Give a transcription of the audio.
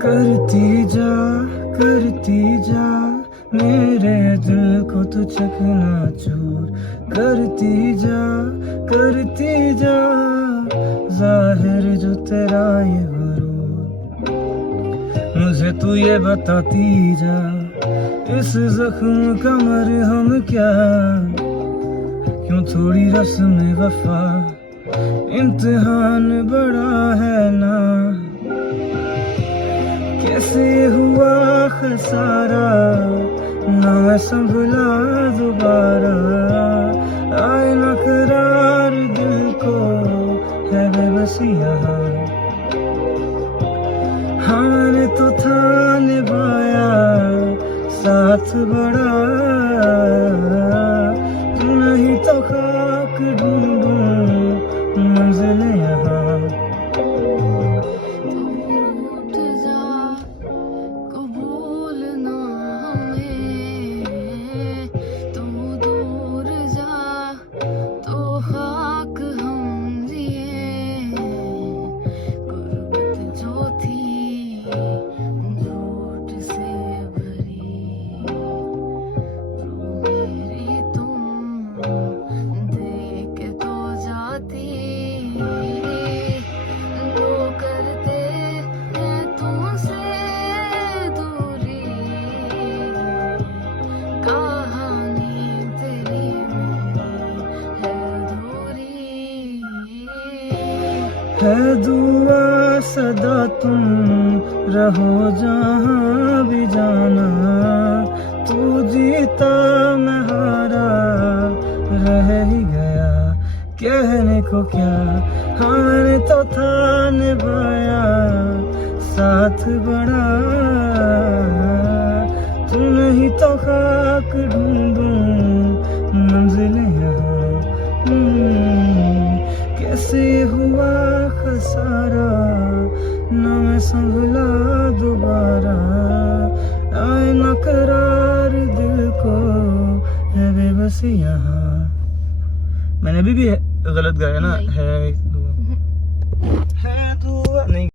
करती जा मेरे दिल को तू चकनाचूर करती जा जाहिर जो तेरा ये गुरूर। मुझे तू ये बताती जा इस जख्म का मरहम क्या, क्यों थोड़ी रस्म वफा इम्तिहान बड़ा है ना। कैसे हुआ खसारा ना मैं संभला दोबारा, आए ना करार दिल को है बेबसी यहाँ। हमने तो था निभाया साथ बड़ा, तू नहीं तो खाक ढूंढूं मंजिल यहाँ। है दुआ सदा तुम रहो जहाँ भी जाना, तू जीता मैं हारा रह ही गया कहने को क्या। हमने तो था निभाया साथ बड़ा, तू नहीं तो खाक ढूंढूं मंजिल यहाँ। कैसे हुआ खसारा ना मैं संभला दोबारा, आए ना करार दिल को है बेबसी यहाँ। मैंने अभी भी गलत गाया ना, है दुआ नहीं।